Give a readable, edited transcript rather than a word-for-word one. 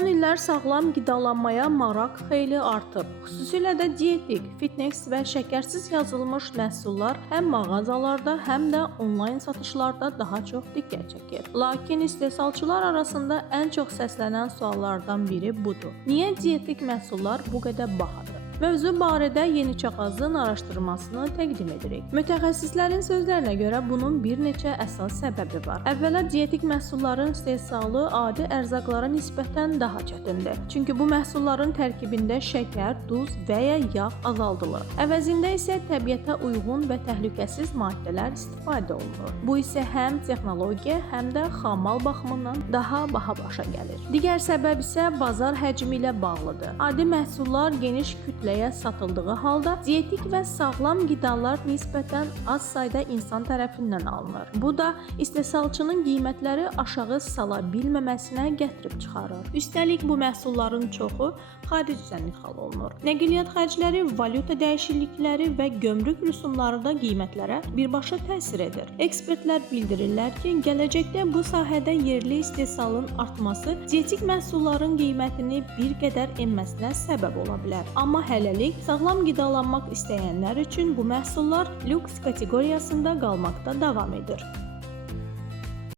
Son illər sağlam qidalanmaya maraq xeyli artıb. Xüsusilə də dietik, fitness və şəkərsiz yazılmış məhsullar həm mağazalarda, həm də onlayn satışlarda daha çox diqqət çəkir. Lakin istehsalçılar arasında ən çox səslənən suallardan biri budur. Niyə dietik məhsullar bu qədər bahadır? Mövzu barədə Yeni Çağazın araşdırmasını təqdim edirik. Mütəxəssislərin sözlərinə görə bunun bir neçə əsas səbəbi var. Əvvəla dietik məhsulların istehsalı adi ərzaqlara nisbətən daha çətindir. Çünki bu məhsulların tərkibində şəkər, duz və ya yağ azaldılır. Əvəzində isə təbiətə uyğun və təhlükəsiz maddələr istifadə olunur. Bu isə həm texnologiya, həm də xammal baxımından daha baha başa gəlir. Digər səbəb isə bazar həcmi ilə bağlıdır. Adi məhsullar geniş kütlə satıldığı halda dietik və sağlam qidalar nisbətən az sayda insan tərəfindən alınır. Bu da istehsalçının qiymətləri aşağı sala bilməməsinə gətirib çıxarır. Üstəlik bu məhsulların çoxu xaricdən ixal olunur. Nəqliyyat xərcləri, valyuta dəyişiklikləri və gömrük rüsumları da qiymətlərə birbaşa təsir edir. Ekspertlər bildirirlər ki, gələcəkdə bu sahədə yerli istehsalın artması dietik məhsulların qiymətini bir qədər enməsinə səbəb ola bilər. Amma hələlik sağlam qidalanmaq istəyənlər üçün bu məhsullar lüks kateqoriyasında qalmaqda davam edir.